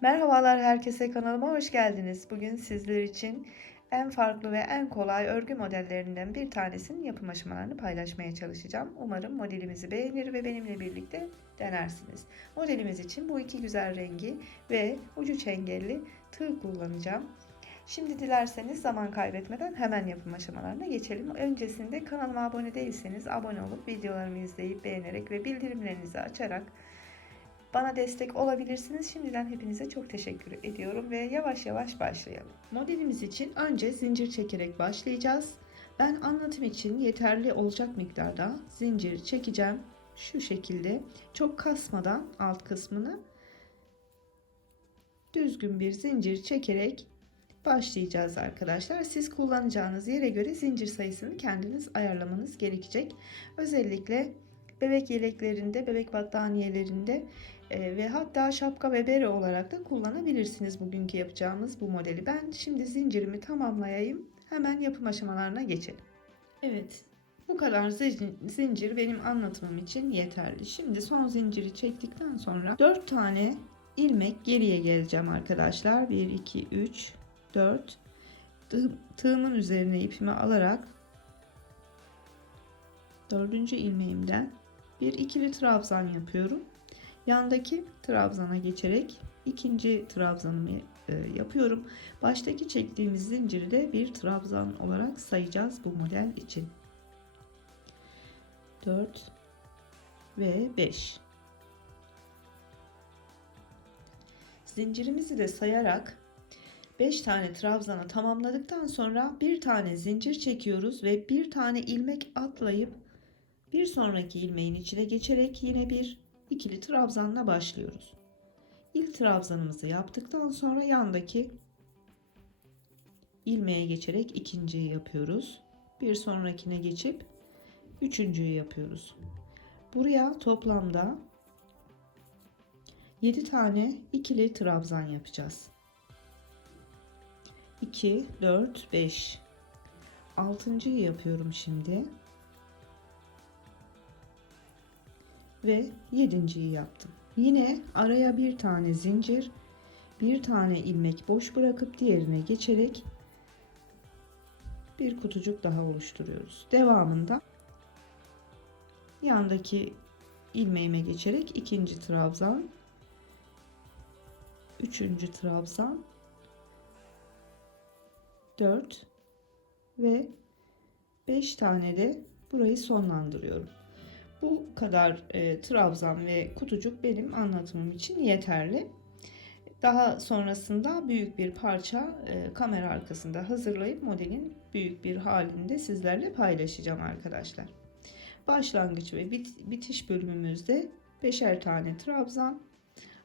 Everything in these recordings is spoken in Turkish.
Merhabalar herkese, kanalıma hoş geldiniz. Bugün sizler için en farklı ve en kolay örgü modellerinden bir tanesinin yapım aşamalarını paylaşmaya çalışacağım. Umarım modelimizi beğenir ve benimle birlikte denersiniz. Modelimiz için bu iki güzel rengi ve ucu çengelli tığ kullanacağım. Şimdi dilerseniz zaman kaybetmeden hemen yapım aşamalarına geçelim. Öncesinde kanalıma abone değilseniz abone olup videolarımı izleyip beğenerek ve bildirimlerinizi açarak bana destek olabilirsiniz. Şimdiden hepinize çok teşekkür ediyorum ve yavaş yavaş başlayalım. Modelimiz için önce zincir çekerek başlayacağız. Ben anlatım için yeterli olacak miktarda zincir çekeceğim. Şu şekilde çok kasmadan alt kısmını düzgün bir zincir çekerek başlayacağız arkadaşlar. Siz kullanacağınız yere göre zincir sayısını kendiniz ayarlamanız gerekecek. Özellikle bebek yeleklerinde, bebek battaniyelerinde ve hatta şapka ve bere olarak da kullanabilirsiniz bugünkü yapacağımız bu modeli. Ben şimdi zincirimi tamamlayayım. Hemen yapım aşamalarına geçelim. Evet. Bu kadar zincir benim anlatmam için yeterli. Şimdi son zinciri çektikten sonra 4 tane ilmek geriye geleceğim arkadaşlar. 1, 2, 3, 4. Tığımın üzerine ipimi alarak 4. ilmeğimden bir ikili trabzan yapıyorum. Yandaki trabzana geçerek ikinci trabzanımı yapıyorum. Baştaki çektiğimiz zinciri de bir trabzan olarak sayacağız bu model için. 4 ve 5. Zincirimizi de sayarak 5 tane trabzanı tamamladıktan sonra bir tane zincir çekiyoruz ve bir tane ilmek atlayıp bir sonraki ilmeğin içine geçerek yine bir ikili trabzanla başlıyoruz. İlk trabzanımızı yaptıktan sonra yandaki ilmeğe geçerek ikinciyi yapıyoruz. Bir sonrakine geçip üçüncüyü yapıyoruz. Buraya toplamda 7 tane ikili trabzan yapacağız. 2, 4, 5. 6.'yı yapıyorum şimdi. Ve 7.'yi yaptım. Yine araya bir tane zincir, bir tane ilmek boş bırakıp diğerine geçerek bir kutucuk daha oluşturuyoruz. Devamında yandaki ilmeğime geçerek ikinci trabzan, üçüncü trabzan, 4 ve 5 tane de burayı sonlandırıyorum. Bu kadar trabzan ve kutucuk benim anlatımım için yeterli. Daha sonrasında büyük bir parça kamera arkasında hazırlayıp modelin büyük bir halini de sizlerle paylaşacağım arkadaşlar. Başlangıç ve bitiş bölümümüzde 5'er tane trabzan,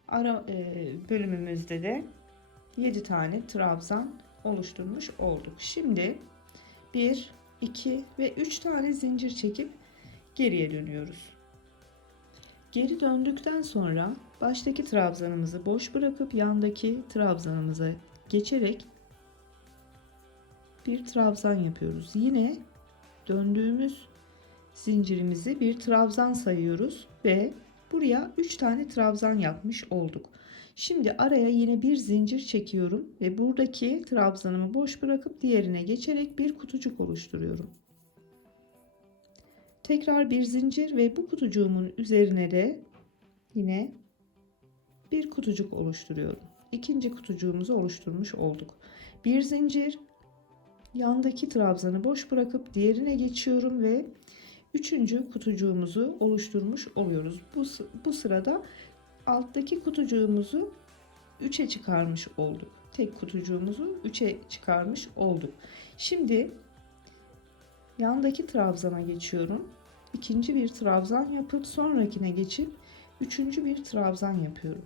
ara bölümümüzde de 7 tane trabzan oluşturmuş olduk. Şimdi 1, 2 ve 3 tane zincir çekip geriye dönüyoruz. Geri döndükten sonra baştaki trabzanımızı boş bırakıp yandaki trabzanımıza geçerek bir trabzan yapıyoruz. Yine döndüğümüz zincirimizi bir trabzan sayıyoruz ve buraya 3 tane trabzan yapmış olduk. Şimdi araya yine bir zincir çekiyorum ve buradaki trabzanımı boş bırakıp diğerine geçerek bir kutucuk oluşturuyorum. Tekrar bir zincir ve bu kutucuğumun üzerine de yine bir kutucuk oluşturuyorum. İkinci kutucuğumuzu oluşturmuş olduk. Bir zincir, yandaki trabzanı boş bırakıp diğerine geçiyorum ve üçüncü kutucuğumuzu oluşturmuş oluyoruz. Bu sırada alttaki kutucuğumuzu 3'e çıkarmış olduk. Tek kutucuğumuzu 3'e çıkarmış olduk. Şimdi yandaki trabzana geçiyorum. İkinci bir trabzan yapıp sonrakine geçip üçüncü bir trabzan yapıyorum.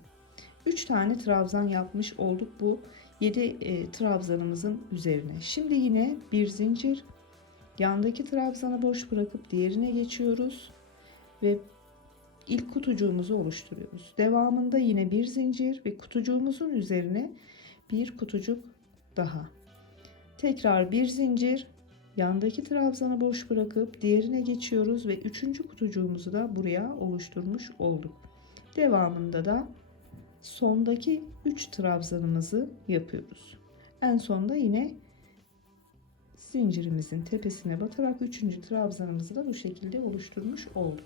3 tane trabzan yapmış olduk bu 7 trabzanımızın üzerine. Şimdi yine bir zincir, yandaki trabzanı boş bırakıp diğerine geçiyoruz ve ilk kutucuğumuzu oluşturuyoruz. Devamında yine bir zincir ve kutucuğumuzun üzerine bir kutucuk daha. Tekrar bir zincir, yandaki trabzanı boş bırakıp diğerine geçiyoruz ve üçüncü kutucuğumuzu da buraya oluşturmuş olduk. Devamında da sondaki 3 trabzanımızı yapıyoruz. En sonda yine zincirimizin tepesine batarak 3. trabzanımızı da bu şekilde oluşturmuş olduk.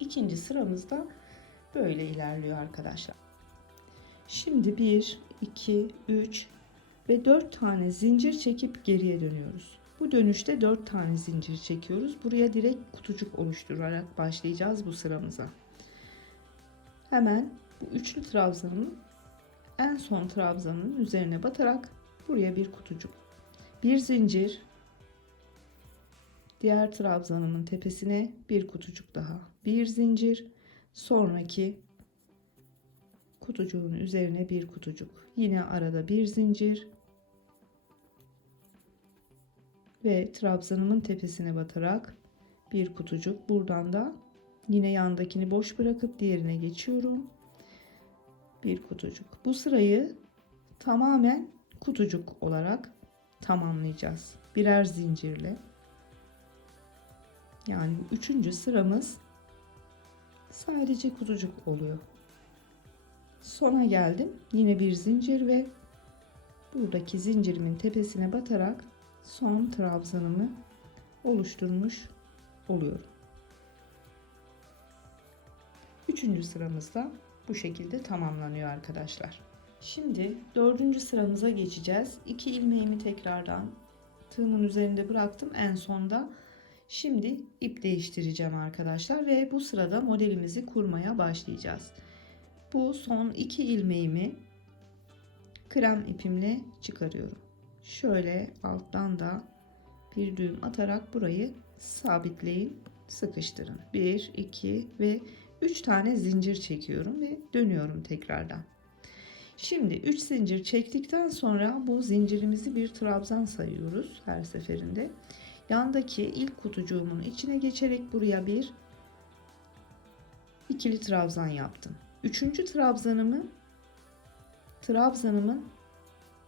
İkinci sıramızda böyle ilerliyor arkadaşlar. Şimdi 1, 2, 3 ve 4 tane zincir çekip geriye dönüyoruz. Bu dönüşte 4 tane zincir çekiyoruz. Buraya direkt kutucuk oluşturarak başlayacağız bu sıramıza. Hemen bu üçlü trabzanın en son trabzanın üzerine batarak buraya bir kutucuk. Bir zincir, diğer trabzanımın tepesine bir kutucuk daha. Bir zincir, sonraki kutucuğun üzerine bir kutucuk. Yine arada bir zincir ve trabzanımın tepesine batarak bir kutucuk. Buradan da yine yandakini boş bırakıp diğerine geçiyorum. Bir kutucuk. Bu sırayı tamamen kutucuk olarak tamamlayacağız. Birer zincirle. Yani 3. sıramız sadece kutucuk oluyor. Sona geldim. Yine bir zincir ve buradaki zincirimin tepesine batarak son trabzanımı oluşturmuş oluyorum. 3. sıramızda bu şekilde tamamlanıyor arkadaşlar. Şimdi 4. sıramıza geçeceğiz. 2 ilmeğimi tekrardan tığımın üzerinde bıraktım en sonda. Şimdi ip değiştireceğim arkadaşlar ve bu sırada modelimizi kurmaya başlayacağız. Bu son 2 ilmeğimi krem ipimle çıkarıyorum. Şöyle alttan da bir düğüm atarak burayı sabitleyin, sıkıştırın. 1, 2 ve 3 tane zincir çekiyorum ve dönüyorum tekrardan. Şimdi 3 zincir çektikten sonra bu zincirimizi bir trabzan sayıyoruz her seferinde. Yandaki ilk kutucuğumun içine geçerek buraya bir ikili trabzan yaptım. 3. trabzanımın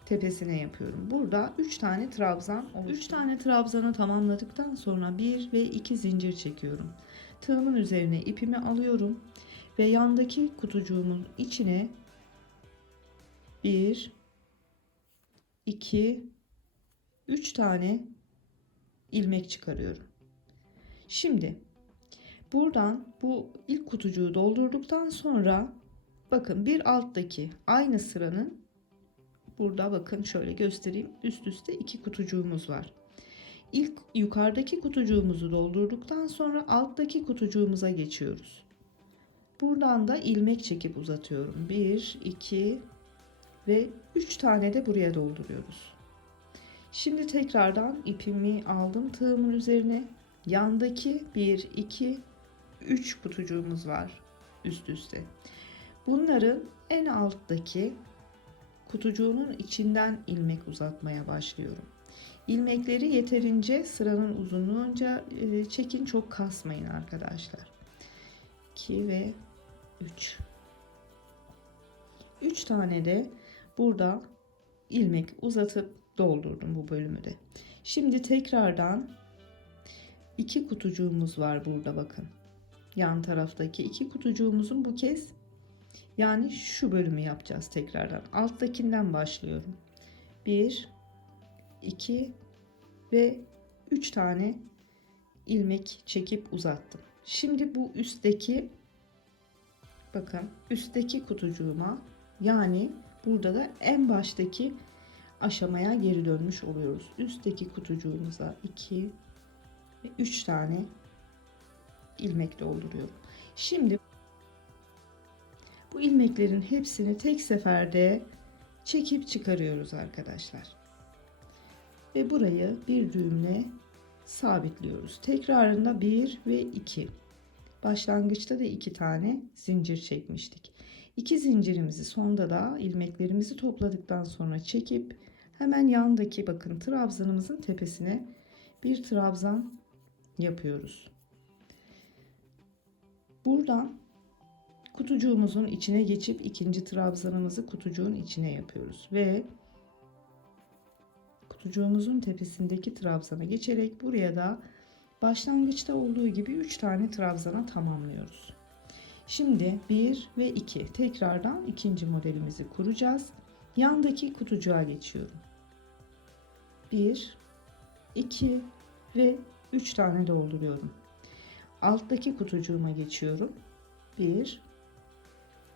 tepesine yapıyorum. Burada 3 tane trabzan, 3 tane trabzanı tamamladıktan sonra 1 ve 2 zincir çekiyorum. Tığımın üzerine ipimi alıyorum ve yandaki kutucuğumun içine 1, 2, 3 tane ilmek çıkarıyorum. Şimdi buradan bu ilk kutucuğu doldurduktan sonra bakın bir alttaki aynı sıranın burada bakın şöyle göstereyim, üst üste 2 kutucuğumuz var. İlk yukarıdaki kutucuğumuzu doldurduktan sonra alttaki kutucuğumuza geçiyoruz. Buradan da ilmek çekip uzatıyorum. 1, 2 ve 3 tane de buraya dolduruyoruz. Şimdi tekrardan ipimi aldım tığımın üzerine. Yandaki 1, 2, 3 kutucuğumuz var üst üste. Bunların en alttaki kutucuğunun içinden ilmek uzatmaya başlıyorum. İlmekleri yeterince sıranın uzunluğunca çekin, çok kasmayın arkadaşlar. 2 ve 3. 3 tane de burada ilmek uzatıp doldurdum bu bölümü de. Şimdi tekrardan 2 kutucuğumuz var burada bakın. Yan taraftaki 2 kutucuğumuzun bu kez yani şu bölümü yapacağız tekrardan. Alttakinden başlıyorum. 1, 2 ve 3 tane ilmek çekip uzattım. Şimdi bu üstteki bakın üstteki kutucuğuma yani burada da en baştaki aşamaya geri dönmüş oluyoruz. Üstteki kutucuğumuza 2 ve 3 tane ilmek dolduruyorum. Şimdi bu ilmeklerin hepsini tek seferde çekip çıkarıyoruz arkadaşlar. Ve burayı bir düğümle sabitliyoruz. Tekrarında 1 ve 2. Başlangıçta da 2 tane zincir çekmiştik. 2 zincirimizi sonda da ilmeklerimizi topladıktan sonra çekip hemen yandaki bakın trabzanımızın tepesine bir trabzan yapıyoruz. Buradan kutucuğumuzun içine geçip ikinci trabzanımızı kutucuğun içine yapıyoruz ve kutucuğumuzun tepesindeki trabzana geçerek buraya da başlangıçta olduğu gibi 3 tane trabzana tamamlıyoruz. Şimdi 1 ve 2 tekrardan ikinci modelimizi kuracağız. Yandaki kutucuğa geçiyorum. 1, 2 ve 3 tane dolduruyorum. Alttaki kutucuğuma geçiyorum. 1,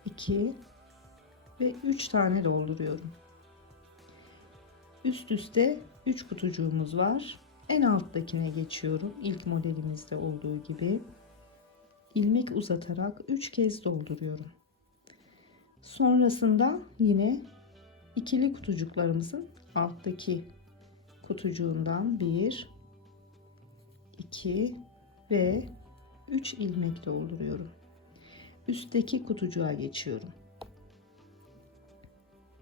2 ve 3 tane dolduruyorum. Üst üste 3 kutucuğumuz var. En alttakine geçiyorum. İlk modelimizde olduğu gibi ilmek uzatarak 3 kez dolduruyorum. Sonrasında yine ikili kutucuklarımızın alttaki kutucuğundan 1, 2 ve 3 ilmek dolduruyorum. Üstteki kutucuğa geçiyorum.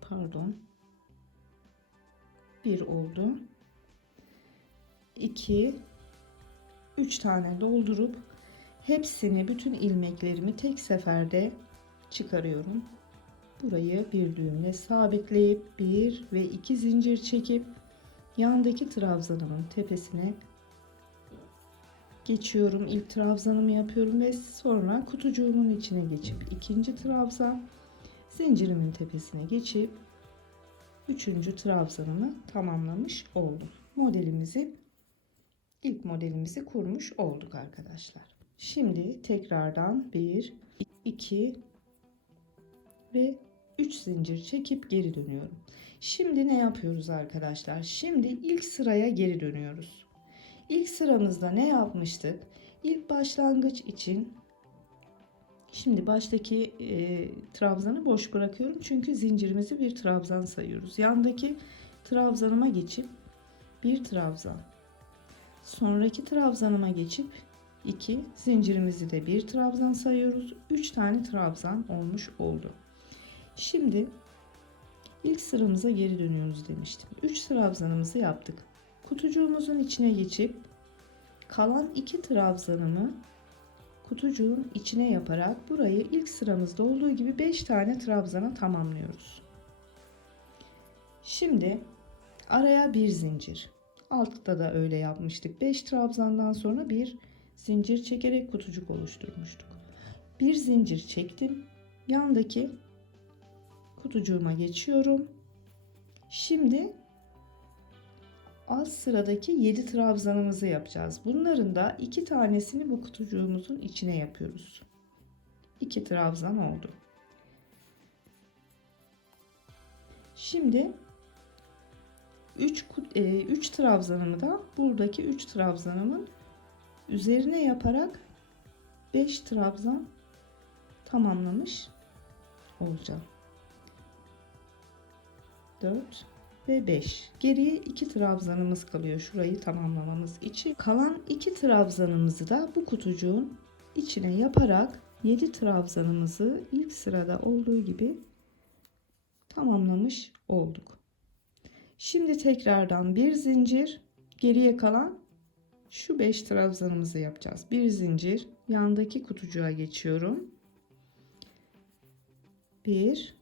Pardon. 1 oldu. 2, 3 tane doldurup hepsini, bütün ilmeklerimi tek seferde çıkarıyorum. Burayı bir düğümle sabitleyip 1 ve 2 zincir çekip yandaki trabzanımın tepesine geçiyorum. İlk trabzanımı yapıyorum ve sonra kutucuğumun içine geçip ikinci trabzan, zincirimin tepesine geçip üçüncü trabzanımı tamamlamış oldum. İlk modelimizi kurmuş olduk arkadaşlar. Şimdi tekrardan 1, 2 ve 3 zincir çekip geri dönüyorum. Şimdi ne yapıyoruz arkadaşlar? Şimdi ilk sıraya geri dönüyoruz. İlk sıramızda ne yapmıştık? İlk başlangıç için şimdi baştaki trabzanı boş bırakıyorum. Çünkü zincirimizi bir trabzan sayıyoruz. Yandaki trabzanıma geçip bir trabzan. Sonraki trabzanıma geçip 2 zincirimizi de bir trabzan sayıyoruz. 3 tane trabzan olmuş oldu. Şimdi ilk sıramıza geri dönüyoruz demiştim. 3 trabzanımızı yaptık. Kutucuğumuzun içine geçip kalan 2 trabzanımı kutucuğun içine yaparak burayı ilk sıramızda olduğu gibi 5 tane trabzana tamamlıyoruz. Şimdi araya bir zincir. Altta da öyle yapmıştık. 5 trabzandan sonra bir zincir çekerek kutucuk oluşturmuştuk. Bir zincir çektim. Yandaki kutucuğuma geçiyorum. Şimdi alt sıradaki 7 trabzanımızı yapacağız. Bunların da 2 tanesini bu kutucuğumuzun içine yapıyoruz. 2 trabzan oldu. Şimdi 3 trabzanımı da buradaki 3 trabzanımın üzerine yaparak 5 trabzan tamamlamış olacağım. 4 ve 5. Geriye 2 trabzanımız kalıyor şurayı tamamlamamız için. Kalan 2 trabzanımızı da bu kutucuğun içine yaparak 7 trabzanımızı ilk sırada olduğu gibi tamamlamış olduk. Şimdi tekrardan bir zincir, geriye kalan şu 5 trabzanımızı yapacağız. Bir zincir, yandaki kutucuğa geçiyorum. 1,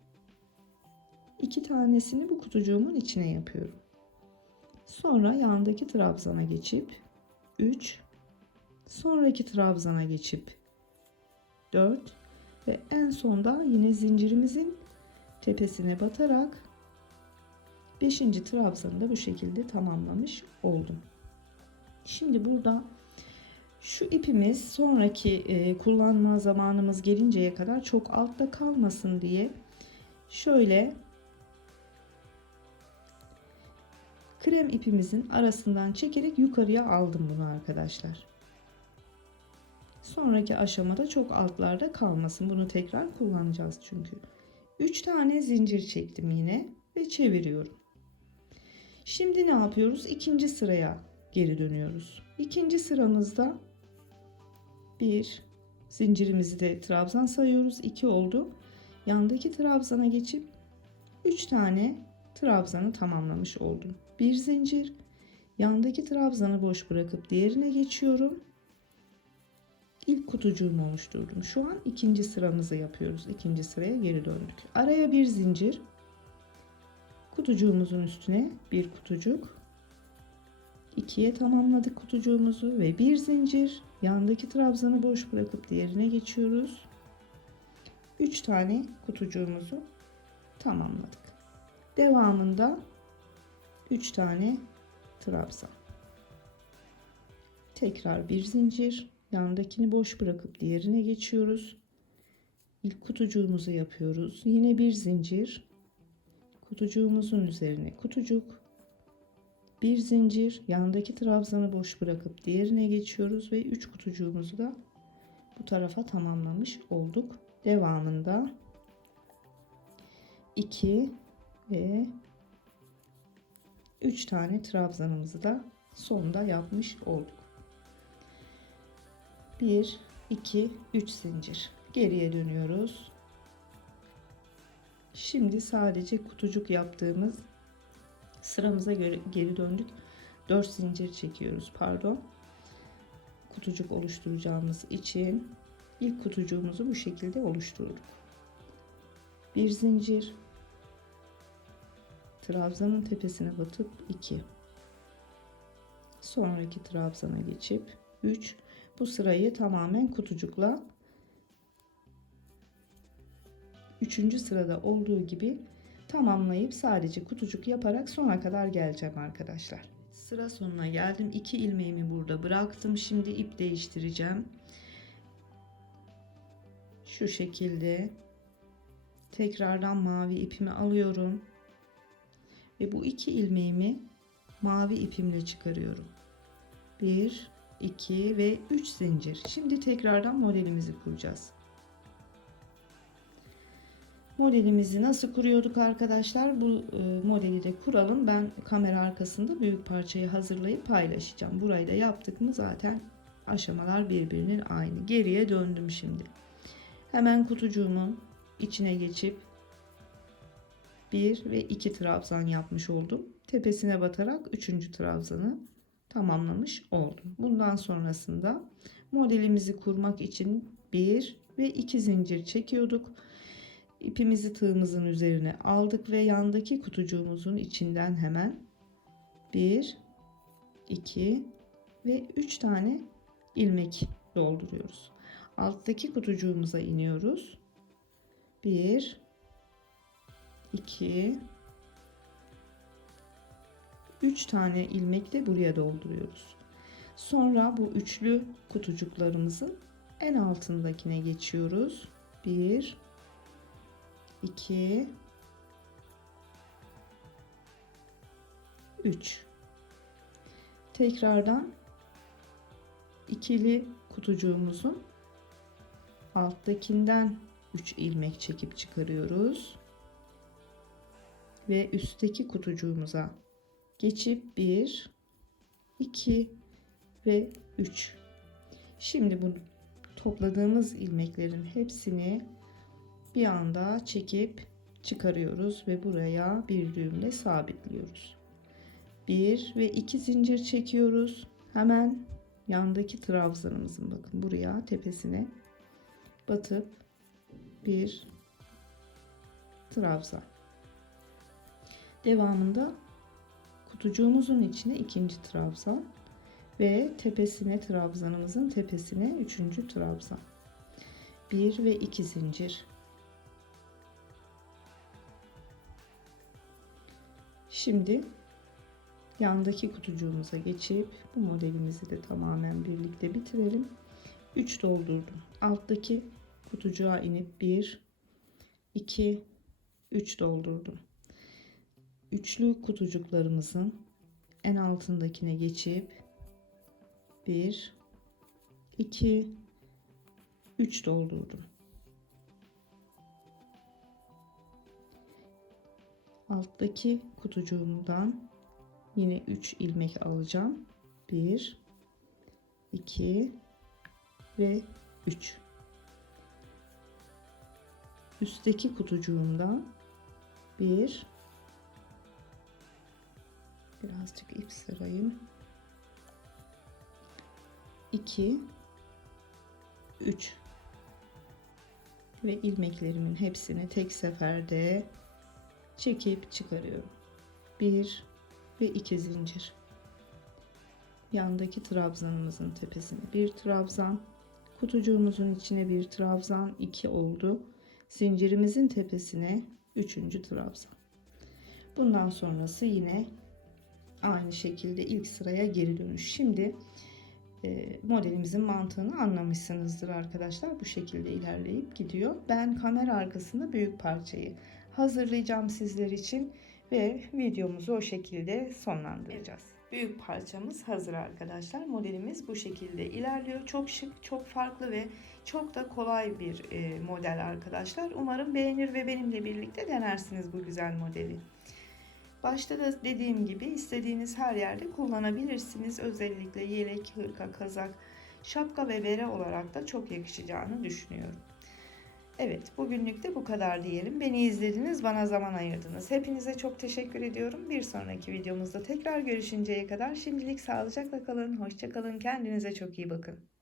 2 tanesini bu kutucuğumun içine yapıyorum. Sonra yandaki trabzana geçip 3, sonraki trabzana geçip 4 ve en sonda yine zincirimizin tepesine batarak 5. trabzanı da bu şekilde tamamlamış oldum. Şimdi burada şu ipimiz sonraki kullanma zamanımız gelinceye kadar çok altta kalmasın diye şöyle krem ipimizin arasından çekerek yukarıya aldım bunu arkadaşlar. Sonraki aşamada çok altlarda kalmasın. Bunu tekrar kullanacağız çünkü. 3 tane zincir çektim yine ve çeviriyorum. Şimdi ne yapıyoruz? İkinci sıraya geri dönüyoruz. İkinci sıramızda bir zincirimizi de trabzan sayıyoruz. 2 oldu. Yandaki trabzana geçip 3 tane trabzanı tamamlamış oldum. Bir zincir, yandaki trabzanı boş bırakıp diğerine geçiyorum. İlk kutucuğumu oluşturdum. Şu an ikinci sıramızı yapıyoruz. İkinci sıraya geri döndük. Araya bir zincir, kutucuğumuzun üstüne bir kutucuk, 2'ye tamamladık kutucuğumuzu ve bir zincir, yandaki trabzanı boş bırakıp diğerine geçiyoruz. 3 tane kutucuğumuzu tamamladık. Devamında 3 tane trabzan. Tekrar bir zincir, yandakini boş bırakıp diğerine geçiyoruz. İlk kutucuğumuzu yapıyoruz. Yine bir zincir, kutucuğumuzun üzerine kutucuk, bir zincir, yandaki trabzanı boş bırakıp diğerine geçiyoruz ve 3 kutucuğumuzu da bu tarafa tamamlamış olduk. Devamında 2 ve 3 tane trabzanımızı da sonda yapmış olduk. 1 2 3 zincir. Geriye dönüyoruz. Şimdi sadece kutucuk yaptığımız sıramıza göre geri döndük. 4 zincir çekiyoruz. Pardon. Kutucuk oluşturacağımız için ilk kutucuğumuzu bu şekilde oluşturduk. Bir zincir, trabzanın tepesine batıp 2, sonraki trabzana geçip 3. Bu sırayı tamamen kutucukla 3. sırada olduğu gibi tamamlayıp sadece kutucuk yaparak sona kadar geleceğim arkadaşlar. Sıra sonuna geldim. 2 ilmeğimi burada bıraktım. Şimdi ip değiştireceğim. Şu şekilde tekrardan mavi ipimi alıyorum ve bu 2 ilmeğimi mavi ipimle çıkarıyorum. 1 2 ve 3 zincir. Şimdi tekrardan modelimizi kuracağız. Modelimizi nasıl kuruyorduk arkadaşlar? Bu modeli de kuralım. Ben kamera arkasında büyük parçayı hazırlayıp paylaşacağım. Burayı da yaptık mı zaten aşamalar birbirinin aynı. Geriye döndüm şimdi. Hemen kutucuğumun içine geçip 1 ve 2 trabzan yapmış oldum. Tepesine batarak 3. trabzanı tamamlamış oldum. Bundan sonrasında modelimizi kurmak için 1 ve 2 zincir çekiyorduk. İpimizi tığımızın üzerine aldık ve yandaki kutucuğumuzun içinden hemen 1 2 ve 3 tane ilmek dolduruyoruz. Alttaki kutucuğumuza iniyoruz. 1 2 3 tane ilmekle buraya dolduruyoruz. Sonra bu üçlü kutucuklarımızın en altındakine geçiyoruz. 1 2 3. Tekrardan ikili kutucuğumuzun alttakinden 3 ilmek çekip çıkarıyoruz ve üstteki kutucuğumuza geçip 1 2 ve 3. Şimdi bu topladığımız ilmeklerin hepsini bir anda çekip çıkarıyoruz ve buraya bir düğümle sabitliyoruz. 1 ve 2 zincir çekiyoruz. Hemen yandaki trabzanımızın bakın buraya tepesine batıp bir trabzan. Devamında kutucuğumuzun içine 2. trabzan ve tepesine trabzanımızın tepesine 3. trabzan. 1 ve 2 zincir. Şimdi yandaki kutucuğumuza geçip bu modelimizi de tamamen birlikte bitirelim. 3 doldurdum. Alttaki kutucuğa inip 1 2 3 doldurdum. Üçlü kutucuklarımızın en altındakine geçip 1 2 3 doldurdum. Alttaki kutucuğumdan yine 3 ilmek alacağım. 1 2 ve 3. Üstteki kutucuğumdan 1 birazcık ip sarayım. 2 3 ve ilmeklerimin hepsini tek seferde çekip çıkarıyorum. 1 ve 2 zincir. Yandaki trabzanımızın tepesine bir trabzan, kutucuğumuzun içine bir trabzan, 2 oldu. Zincirimizin tepesine 3. trabzan. Bundan sonrası yine aynı şekilde ilk sıraya geri dönüş. Şimdi modelimizin mantığını anlamışsınızdır arkadaşlar. Bu şekilde ilerleyip gidiyor. Ben kamera arkasında büyük parçayı hazırlayacağım sizler için ve videomuzu o şekilde sonlandıracağız. Büyük parçamız hazır arkadaşlar. Modelimiz bu şekilde ilerliyor. Çok şık, çok farklı ve çok da kolay bir model arkadaşlar. Umarım beğenir ve benimle birlikte denersiniz bu güzel modeli. Başta da dediğim gibi istediğiniz her yerde kullanabilirsiniz. Özellikle yelek, hırka, kazak, şapka ve bere olarak da çok yakışacağını düşünüyorum. Evet, bugünlük de bu kadar diyelim. Beni izlediniz, bana zaman ayırdınız. Hepinize çok teşekkür ediyorum. Bir sonraki videomuzda tekrar görüşünceye kadar şimdilik sağlıcakla kalın, hoşça kalın, kendinize çok iyi bakın.